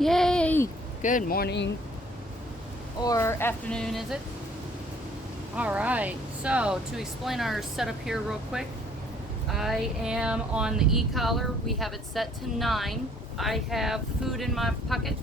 Yay! Good morning. Or afternoon, is it? Alright, so to explain our setup here real quick, I am on the e-collar. We have it set to 9. I have food in my pocket.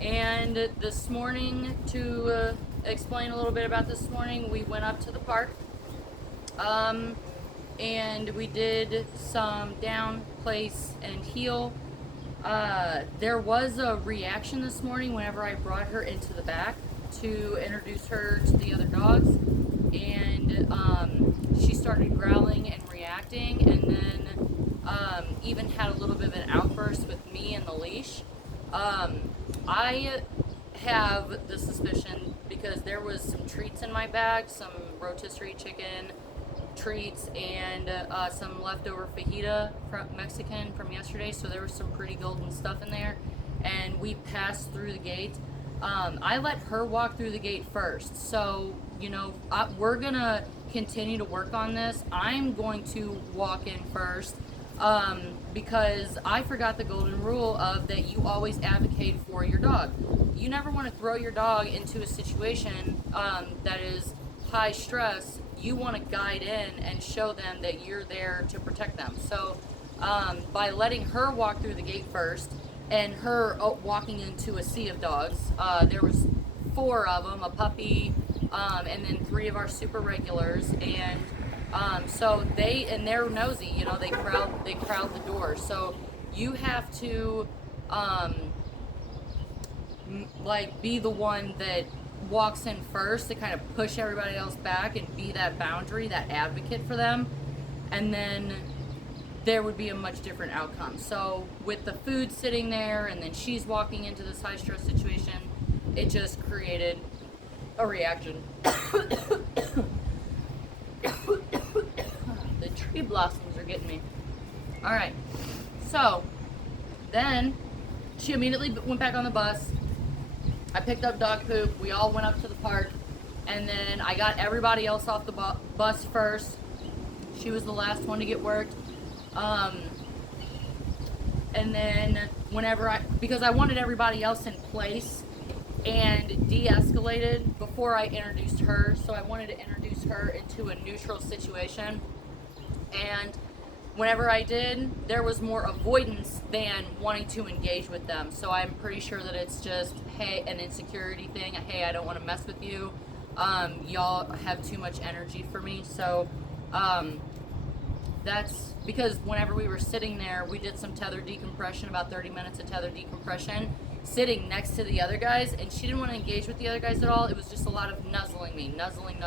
And this morning, to explain a little bit about this morning, we went up to the park. And we did some down, place, and heel. There was a reaction this morning whenever I brought her into the back to introduce her to the other dogs, and she started growling and reacting, and then even had a little bit of an outburst with me and the leash. I have the suspicion because there was some treats in my bag, some rotisserie chicken treats, and some leftover fajita from Mexican from yesterday, so there was some pretty golden stuff in there, and we passed through the gate. I let her walk through the gate first, so we're gonna continue to work on this. I'm going to walk in first, because I forgot the golden rule of that you always advocate for your dog. You never want to throw your dog into a situation that is high stress. You want to guide in and show them that you're there to protect them. So by letting her walk through the gate first and her walking into a sea of dogs, there was 4 of them, a puppy, and then 3 of our super regulars, and so they're nosy, they crowd the door. So you have to be the one that walks in first to kind of push everybody else back and be that boundary, that advocate for them, and then there would be a much different outcome. So with the food sitting there and then she's walking into this high stress situation, it just created a reaction. The tree blossoms are getting me. All right, so then she immediately went back on the bus. I picked up dog poop. We all went up to the park, and then I got everybody else off the bus first. She was the last one to get worked. And then because I wanted everybody else in place and de-escalated before I introduced her, so I wanted to introduce her into a neutral situation. And whenever I did, there was more avoidance than wanting to engage with them. So I'm pretty sure that it's just, hey, an insecurity thing. Hey, I don't want to mess with you. Y'all have too much energy for me. So that's because whenever we were sitting there, we did some tether decompression, about 30 minutes of tether decompression, sitting next to the other guys, and she didn't want to engage with the other guys at all. It was just a lot of nuzzling me, nuzzling,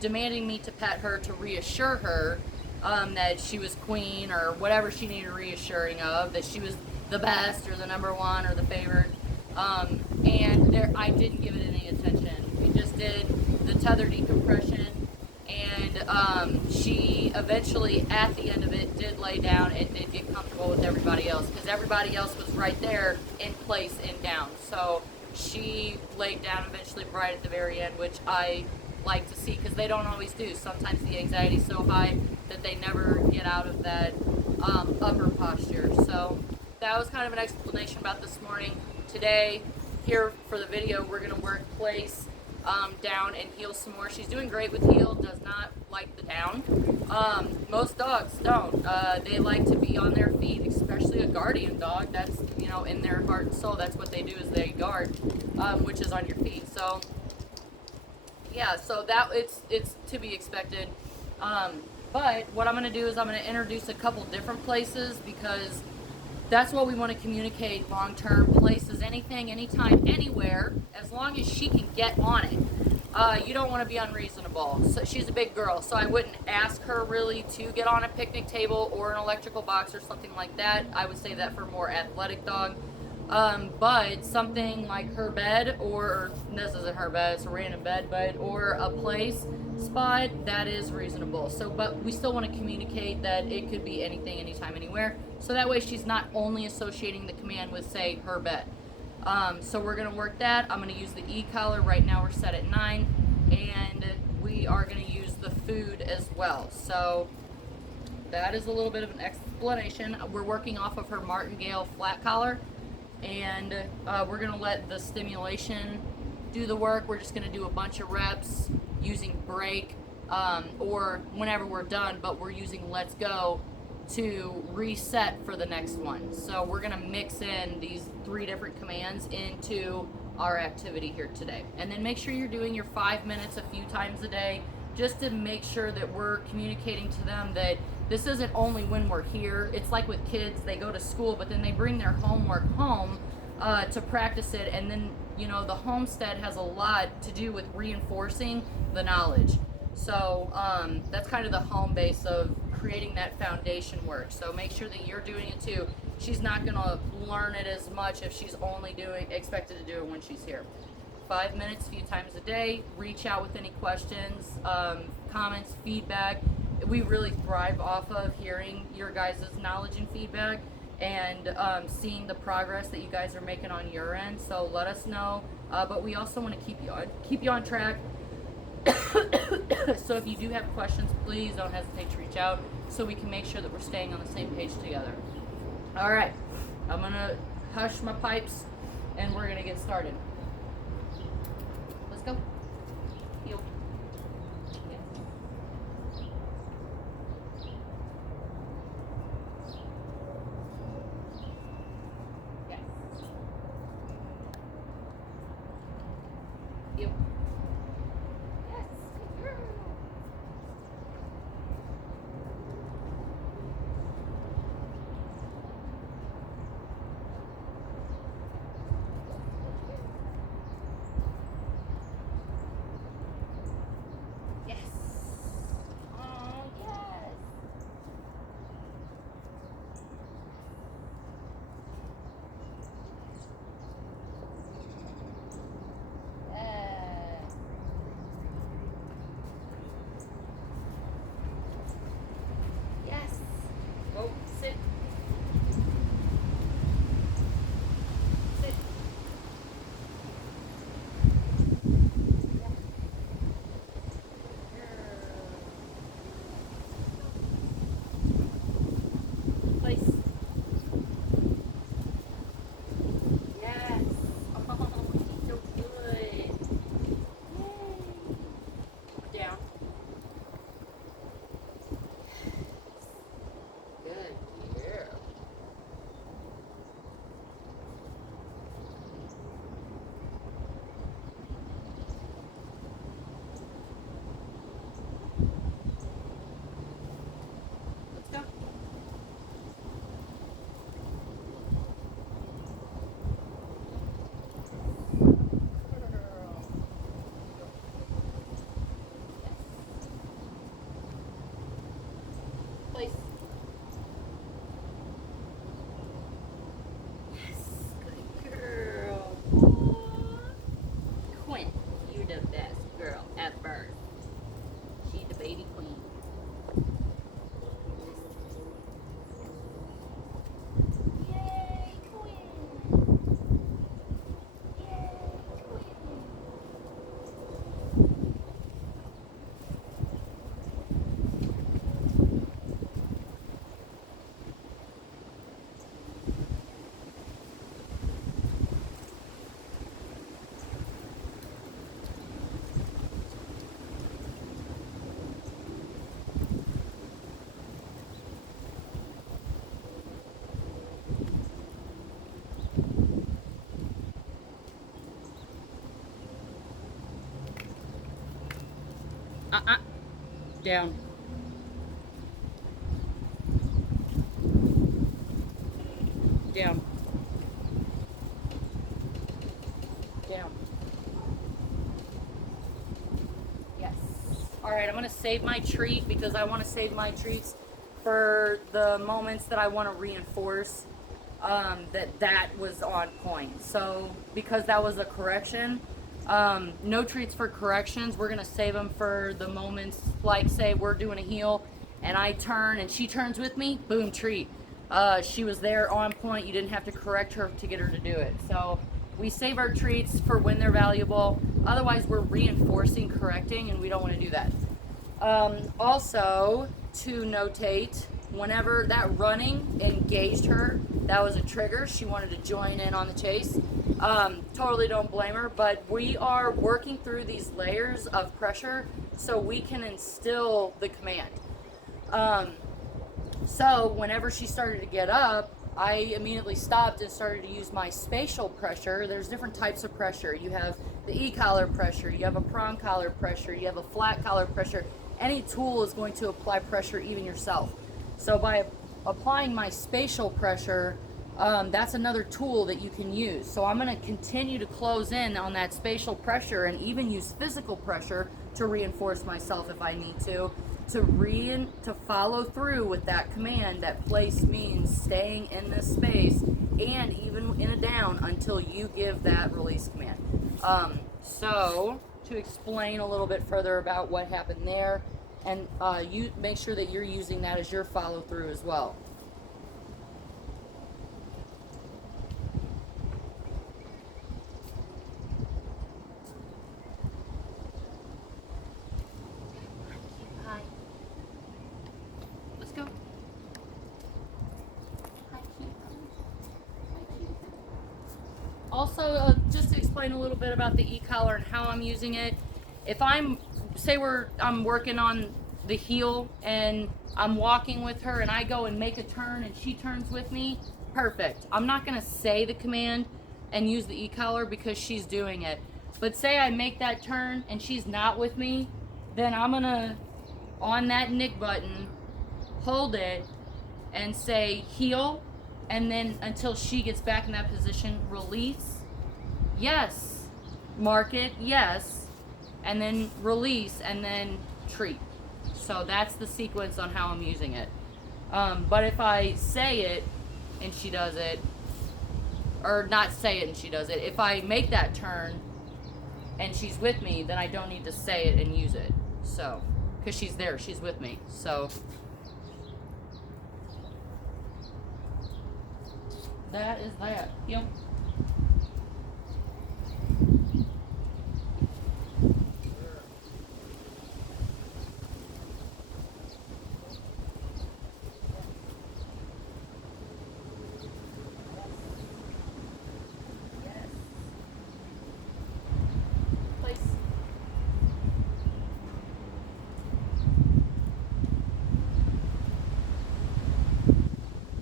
demanding me to pet her to reassure her that she was queen or whatever she needed reassuring of, that she was the best or the number one or the favorite. And I didn't give it any attention. We just did the tether decompression, and she eventually, at the end of it, did lay down and did get comfortable with everybody else, because everybody else was right there in place and down. So she laid down eventually right at the very end, which I like to see, because they don't always do. Sometimes the anxiety is so high that they never get out of that upper posture. So that was kind of an explanation about this morning. Today, here for the video, we're going to work place, down, and heel some more. She's doing great with heel, does not like the down. Most dogs don't. They like to be on their feet, especially a guardian dog. That's, in their heart and soul, that's what they do, is they guard, which is on your feet. So yeah, so that it's to be expected. But what I'm going to do is I'm going to introduce a couple different places, because that's what we want to communicate long-term. Places, anything, anytime, anywhere, as long as she can get on it. You don't want to be unreasonable. So she's a big girl, so I wouldn't ask her really to get on a picnic table or an electrical box or something like that. I would say that for a more athletic dog. But something like her bed, or this isn't her bed, it's a random bed, but or a place spot, that is reasonable. So, but we still want to communicate that it could be anything, anytime, anywhere. So that way she's not only associating the command with, say, her bed. So we're going to work that. I'm going to use the e-collar. Right now we're set at 9, and we are going to use the food as well. So that is a little bit of an explanation. We're working off of her martingale flat collar. and we're gonna let the stimulation do the work. We're just gonna do a bunch of reps using break, or whenever we're done, but we're using let's go to reset for the next one. So we're gonna mix in these 3 different commands into our activity here today. And then make sure you're doing your 5 minutes a few times a day, just to make sure that we're communicating to them that this isn't only when we're here. It's like with kids, they go to school, but then they bring their homework home to practice it. And then, you know, the homestead has a lot to do with reinforcing the knowledge. So that's kind of the home base of creating that foundation work. So make sure that you're doing it too. She's not gonna learn it as much if she's only expected to do it when she's here. 5 minutes, a few times a day. Reach out with any questions, comments, feedback. We really thrive off of hearing your guys' knowledge and feedback, and seeing the progress that you guys are making on your end. So let us know. But we also want to keep you on track. So if you do have questions, please don't hesitate to reach out so we can make sure that we're staying on the same page together. All right, I'm gonna hush my pipes and we're gonna get started. Let's go. Heel. Yes. Yes. Heel. Yes. Good girl. Yes. Oh, yes. Yes. Go. Sit. Sit. Place. Yes. Oh, she's so good. Yay. Down. Good girl. Let's go. Girl. Yes. Place. Yes. Good girl. Aw. Quinn, you're the best girl ever. She's the baby queen. Yay, Quinn. Yay, Quinn. Down. Down. Down. Yes. All right, I'm going to save my treat because I want to save my treats for the moments that I want to reinforce that was on point. So because that was a correction, no treats for corrections. We're going to save them for the moments, like say we're doing a heel and I turn and she turns with me, boom, treat. She was there on point. You didn't have to correct her to get her to do it. So we save our treats for when they're valuable. Otherwise, we're reinforcing correcting, and we don't want to do that. Also, to notate, whenever that running engaged her, that was a trigger. She wanted to join in on the chase. Totally don't blame her, but we are working through these layers of pressure so we can instill the command. So whenever she started to get up, I immediately stopped and started to use my spatial pressure. There's different types of pressure. You have the E-collar pressure, you have a prong collar pressure, you have a flat collar pressure. Any tool is going to apply pressure, even yourself. So by applying my spatial pressure, that's another tool that you can use. So I'm going to continue to close in on that spatial pressure and even use physical pressure to reinforce myself if I need to follow through with that command. That place means staying in this space and even in a down until you give that release command. So to explain a little bit further about what happened there, and you make sure that you're using that as your follow through as well. Hi. Let's go. Hi, cute. Also, just to explain a little bit about the e-collar and how I'm using it. If I'm working on the heel and I'm walking with her and I go and make a turn and she turns with me, perfect. I'm not going to say the command and use the e-collar because she's doing it. But say I make that turn and she's not with me, then I'm going to, on that nick button, hold it and say heel, and then until she gets back in that position, release, yes, mark it, yes, and then release, and then treat. So that's the sequence on how I'm using it. But if I say it and she does it, or not say it and she does it, if I make that turn and she's with me, then I don't need to say it and use it. So, because she's there, she's with me. So that is that. Yep.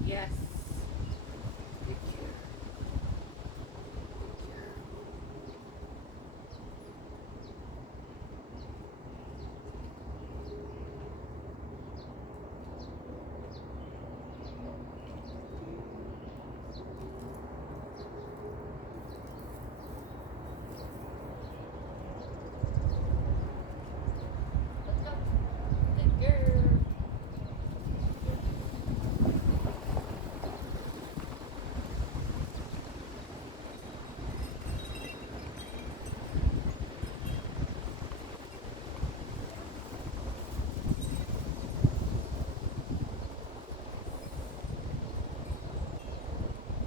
Yes. Let's go. Good girl.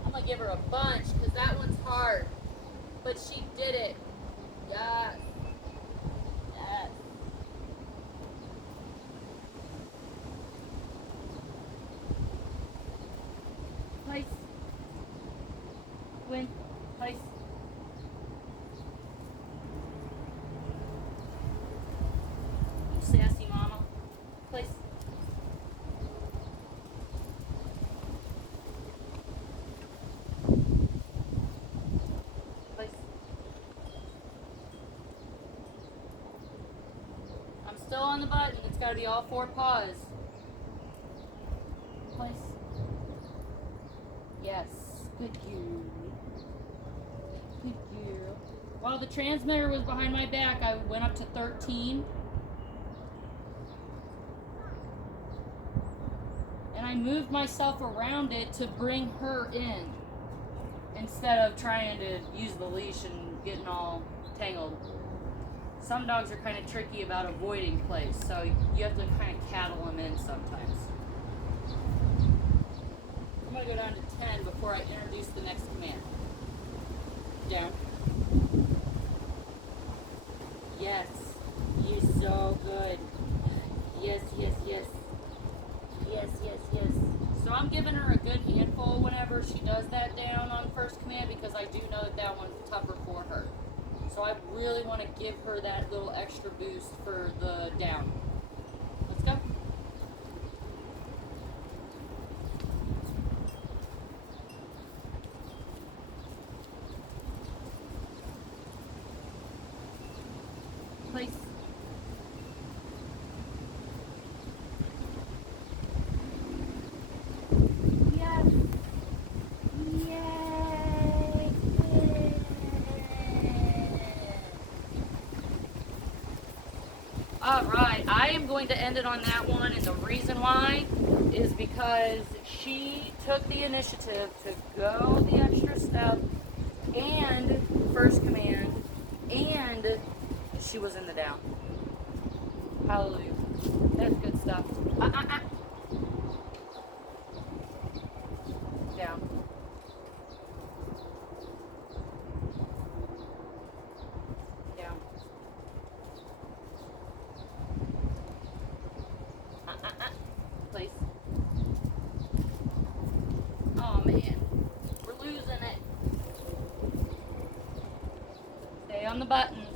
I'm gonna give her a bunch because that one's hard, but she did it. Yes. Yes. Place. Quinn. Place. You sassy mama. Place. Place. I'm still on the button. It's got to be all four paws. Place. Yes. Good girl. Good girl. While the transmitter was behind my back, I went up to 13. And I moved myself around it to bring her in instead of trying to use the leash and getting all tangled. Some dogs are kind of tricky about avoiding place, so you have to kind of cattle them in sometimes. I'm going to go down to 10 before I introduce the next command. Down. Yes. You're so good. Yes, yes, yes. Yes, yes, yes. So I'm giving her a good handful whenever she really want to give her that little extra boost for the down. Let's go. Place. Yes. Yay. All right, I am going to end it on that one, and the reason why is because she took the initiative to go the extra step and first command, and she was in the down. Hallelujah. That's good stuff. Down. Down. Place. Oh man, we're losing it. Stay on the buttons.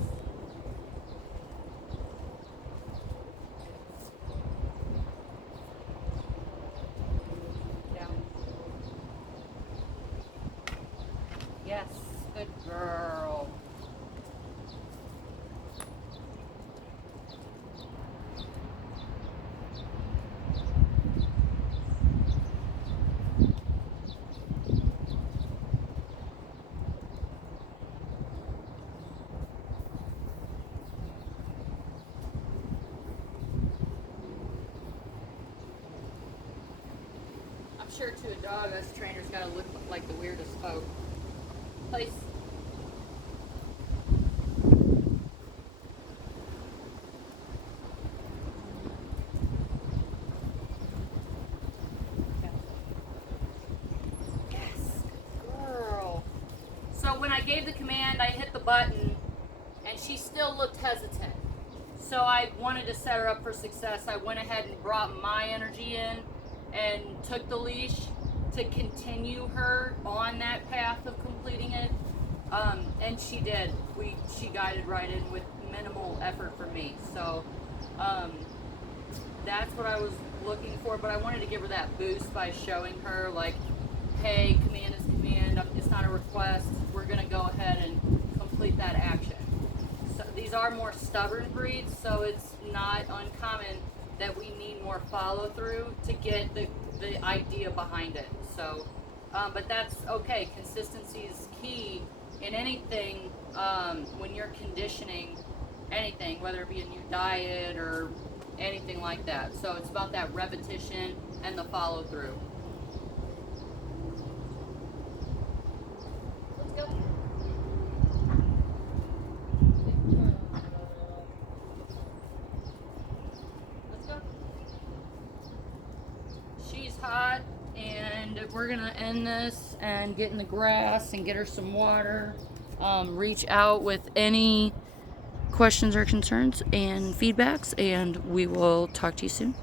Down. Yes, good girl. I'm sure to a dog, us trainers gotta look like the weirdest folk. Place. Yes, girl. So when I gave the command, I hit the button, and she still looked hesitant. So I wanted to set her up for success. I went ahead and brought my energy in and took the leash to continue her on that path of completing it. And she did. She guided right in with minimal effort for me. So that's what I was looking for. But I wanted to give her that boost by showing her, like, hey, command is command. It's not a request. We're going to go ahead and complete that action. So these are more stubborn breeds, so it's not uncommon that we need more follow through to get the idea behind it. So, but that's okay. Consistency is key in anything when you're conditioning anything, whether it be a new diet or anything like that. So it's about that repetition and the follow through. Let's go. She's hot, and we're gonna end this and get in the grass and get her some water. Reach out with any questions or concerns and feedbacks, and we will talk to you soon.